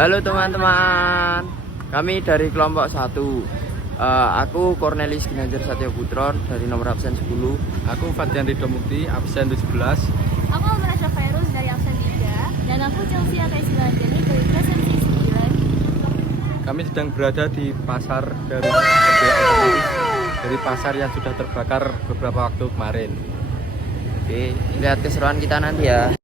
Halo teman-teman, kami dari kelompok 1. Aku Cornelis Ginanjar Satya Putron dari nomor absen 10. Aku Fadyan Ridho Mukti, absen 17. Aku Merasa Fairuz dari absen 3. Dan aku Chelsea Ataisi Landani dari presensi 9. Kami sedang berada di pasar dari pasar yang sudah terbakar beberapa waktu kemarin. Oke, lihat keseruan kita nanti ya.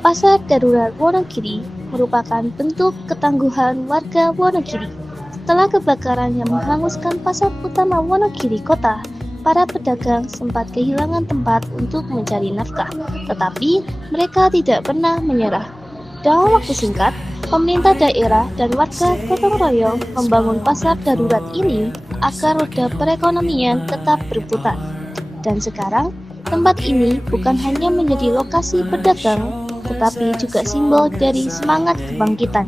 Pasar Darurat Wonogiri merupakan bentuk ketangguhan warga Wonogiri. Setelah kebakaran yang menghanguskan pasar utama Wonogiri kota, para pedagang sempat kehilangan tempat untuk mencari nafkah, tetapi mereka tidak pernah menyerah. Dalam waktu singkat, pemerintah daerah dan warga gotong royong membangun pasar darurat ini agar roda perekonomian tetap berputar. Dan sekarang, tempat ini bukan hanya menjadi lokasi pedagang, tetapi juga simbol dari semangat kebangkitan.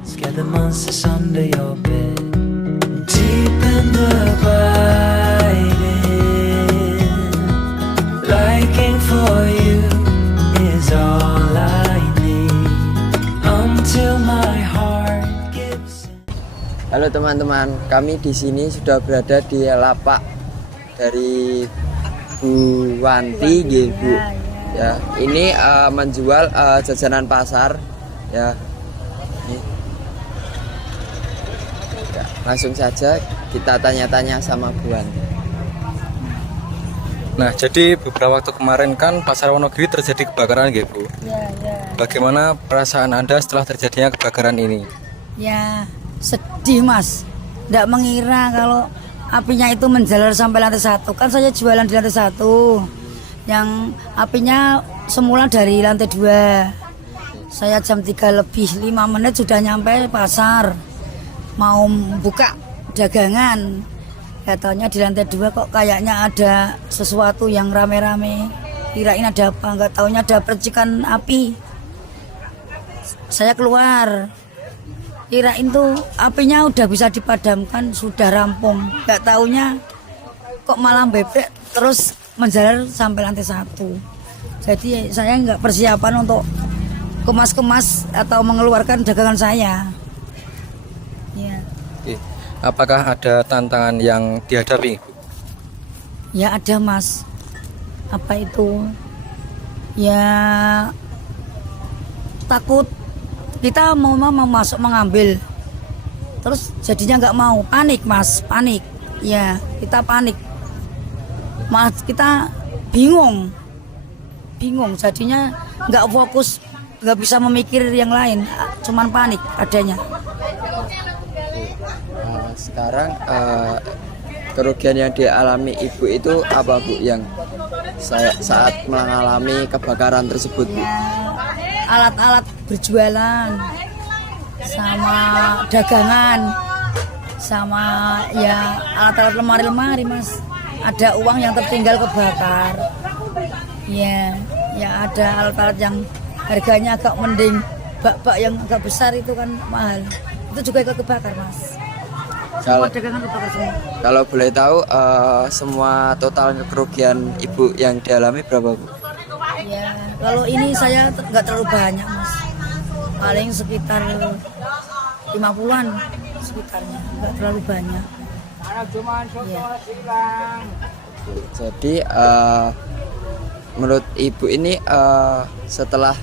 Halo teman-teman, kami di sini sudah berada di lapak dari Bu Wanti, Bu. Ya, ini menjual jajanan pasar ya. Ya, langsung saja kita tanya-tanya sama Bu Wanti. Nah, jadi beberapa waktu kemarin kan pasar Wonogiri terjadi kebakaran, Bu. Bagaimana perasaan Anda setelah terjadinya kebakaran ini? Ya, sedih Mas. Tidak mengira kalau apinya itu menjalar sampai lantai 1. Kan saya jualan di lantai 1. Yang apinya semula dari lantai 2. Saya jam 3:05 sudah nyampe pasar, mau buka dagangan. Katanya di lantai 2 kok kayaknya ada sesuatu yang rame-rame. Kirain ada apa, nggak taunya ada percikan api. Saya keluar, kirain tuh apinya udah bisa dipadamkan, sudah rampung. Nggak taunya kok malah bebek terus menjalar sampai lantai 1. Jadi saya nggak persiapan untuk kemas-kemas atau mengeluarkan dagangan saya. Ya. Apakah ada tantangan yang dihadapi, Bu? Ya ada Mas. Apa itu? Ya takut kita mau masuk mengambil. Terus jadinya nggak mau, panik Mas, panik. Ya kita panik. Mas kita bingung jadinya nggak fokus, nggak bisa memikir yang lain, cuman panik adanya. Sekarang kerugian yang dialami ibu itu apa, Bu, yang saat mengalami kebakaran tersebut, Bu? Ya, alat-alat berjualan sama dagangan sama ya alat-alat lemari-lemari Mas. Ada uang yang tertinggal kebakar. Ya ada alat-alat yang harganya agak mending. Bak-bak yang agak besar itu kan mahal. Itu juga ikut kebakar Mas. Semua dagangan kebakar semua. Kalau boleh tahu semua total kerugian ibu yang dialami berapa, Bu? Ya kalau ini saya nggak terlalu banyak Mas. Paling sekitar 50-an sekitarnya, nggak terlalu banyak. Ya. Jadi menurut ibu ini setelah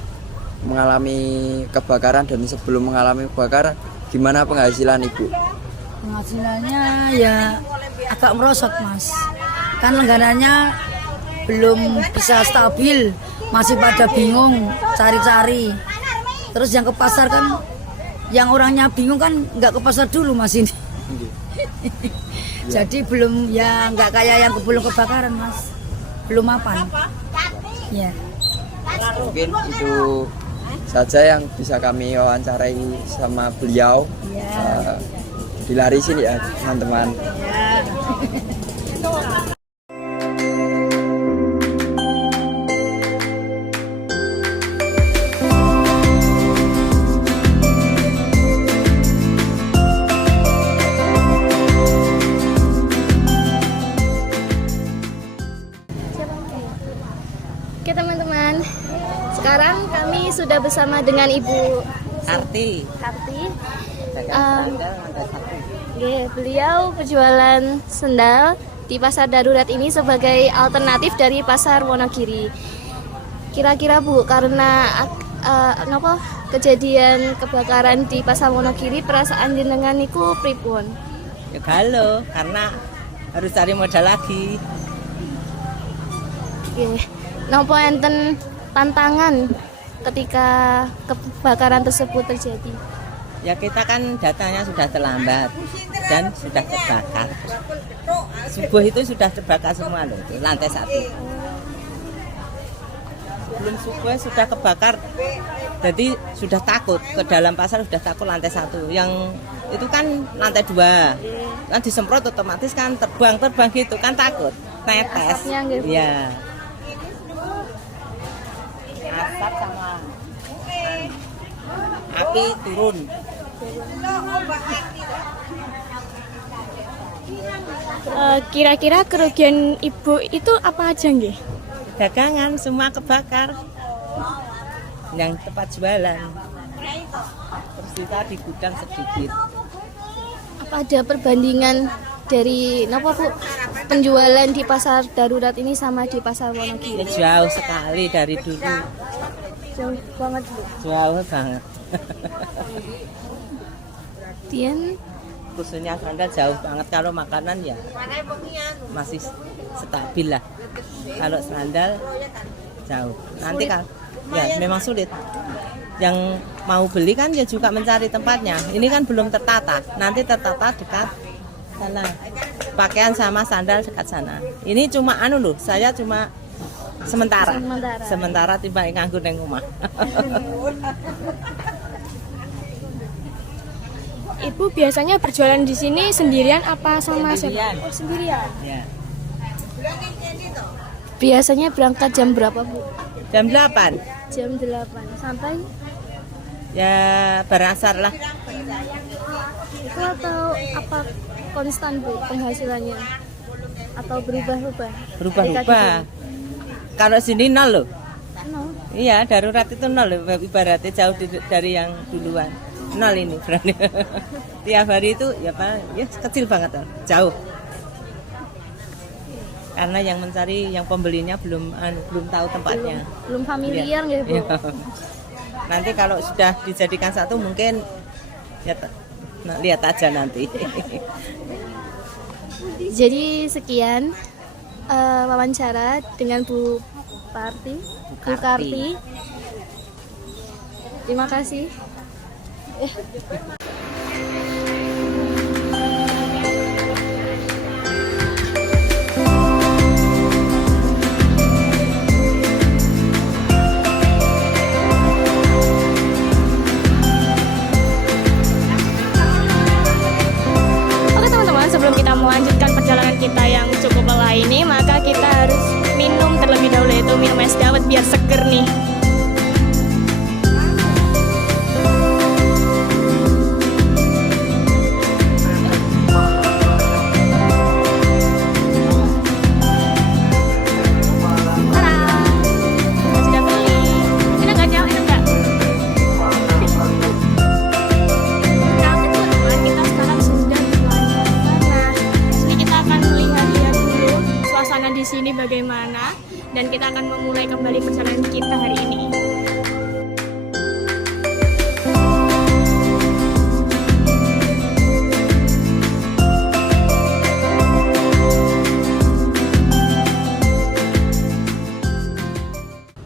mengalami kebakaran dan sebelum mengalami kebakaran, gimana penghasilan ibu? Penghasilannya ya agak merosot Mas. Kan langganannya belum bisa stabil, masih pada bingung cari-cari. Terus yang ke pasar kan, yang orangnya bingung kan nggak ke pasar dulu Mas ini. Jadi belum, ya nggak kayak yang belum kebakaran Mas, belum mapan. Ya. Mungkin itu saja yang bisa kami wawancarai sama beliau. Ya. Dilarisin ya teman-teman. Ya. Oke teman-teman, sekarang kami sudah bersama dengan Ibu Arti. Harti. Beliau penjualan sendal di pasar darurat ini sebagai alternatif dari pasar Wonogiri. Kira-kira Bu, karena kejadian kebakaran di pasar Wonogiri, perasaan jenengan niku pripun? Ya galau karena harus cari modal lagi. Oke. Napa enten tantangan ketika kebakaran tersebut terjadi? Ya kita kan datanya sudah terlambat dan sudah terbakar. Subuh itu sudah terbakar semua loh, itu lantai 1. Sebelum subuh sudah kebakar, jadi sudah takut ke dalam pasar, sudah takut lantai 1. Yang itu kan lantai 2, kan disemprot otomatis kan terbang gitu kan takut, netes. Asapnya gitu. Iya. Asap sama api turun. Kira-kira kerugian Ibu itu apa aja nggih? Dagangan semua kebakar. Yang tempat jualan. Terus kita di gudang sedikit. Apa ada perbandingan dari Bu penjualan di pasar darurat ini sama di pasar Ya, Wonogiri? jauh sekali dari dulu. Jauh banget Bu. Jauh banget. Dian, Khususnya sandal jauh banget. Kalau makanan ya masih stabil lah. Kalau sandal jauh. Nanti kan ya memang sulit. Yang mau beli kan ya juga mencari tempatnya. Ini kan belum tertata. Nanti tertata dekat sana. Pakaian sama sandal dekat sana. Ini cuma loh. Saya cuma sementara tiba nganggur neng rumah. Ibu biasanya berjualan di sini sendirian apa sama Sendirian. siapa? Oh, sendirian. Ya. Biasanya berangkat jam berapa Bu? Jam 8 Jam 8 sampai ya berasar lah. itu atau apa konstan Bu penghasilannya? Atau berubah-ubah? Berubah-ubah. Kalau sini nol loh. No. Iya, darurat itu nol loh. Ibaratnya jauh dari yang duluan. Nol ini berarti. Tiap hari itu ya Pak, ya kecil banget loh. Jauh. Karena yang mencari, yang pembelinya belum tahu tempatnya. Belum familiar nggih Bu? Iya. Nanti kalau sudah dijadikan satu mungkin ya lihat aja nanti. Jadi sekian wawancara dengan Bu Karti. Terima kasih. Oke teman-teman, sebelum kita melanjutkan perjalanan kita yang cukup lelah ini, maka kita harus minum terlebih dahulu, yaitu minum es dawet biar seger nih. Di sini bagaimana, dan kita akan memulai kembali perjalanan kita hari ini.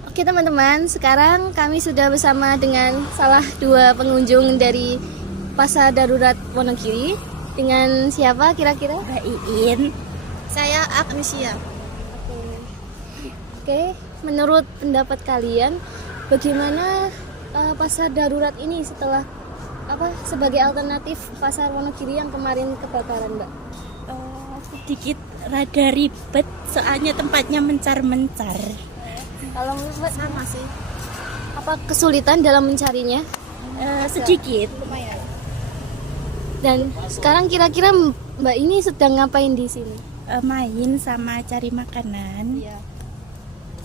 Oke teman-teman, sekarang kami sudah bersama dengan salah dua pengunjung dari Pasar Darurat Wonogiri. Dengan siapa kira-kira? Mbak Iin. Saya Agnesia. Oke, menurut pendapat kalian, bagaimana pasar darurat ini setelah sebagai alternatif pasar Wonogiri yang kemarin kebakaran, Mbak? Sedikit rada ribet, soalnya tempatnya mencar-mencar. Kalau menurut Mbak sama sih. Apa kesulitan dalam mencarinya? Sedikit. Dan sekarang kira-kira Mbak ini sedang ngapain di sini? Main sama cari makanan.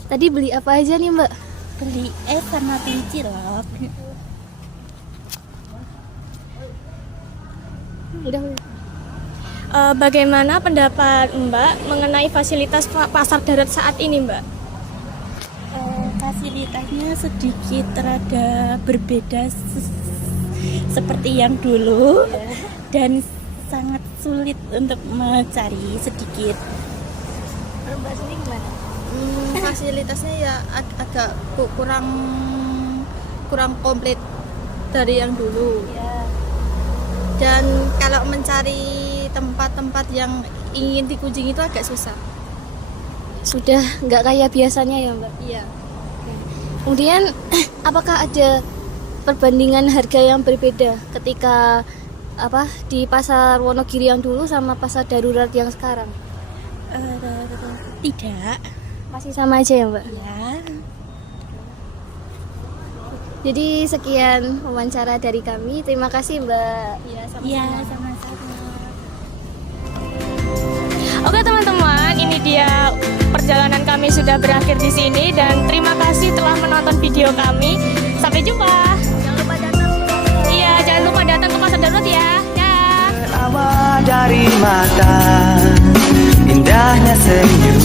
Tadi beli apa aja nih Mbak? Beli es sama cilok. Udah. Bagaimana pendapat Mbak mengenai fasilitas pasar darat saat ini, Mbak? Fasilitasnya sedikit rada berbeda seperti yang dulu dan sangat sulit untuk mencari sedikit. Mbak sini gimana? Fasilitasnya ya agak kurang komplit dari yang dulu. Dan kalau mencari tempat-tempat yang ingin dikunjungi itu agak susah. Sudah nggak kayak biasanya ya Mbak? Iya. Kemudian apakah ada perbandingan harga yang berbeda ketika di pasar Wonogiri yang dulu sama pasar darurat yang sekarang? Tidak. Masih sama aja ya Mbak? Ya. Jadi sekian wawancara dari kami. Terima kasih Mbak. Ya, sama-sama. Oke teman-teman, ini dia perjalanan kami sudah berakhir di sini dan terima kasih telah menonton video kami. Sampai jumpa. Jangan lupa datang. Iya, jangan lupa datang ke pasar darurat ya. Ya. Awal dari mata, indahnya senyum.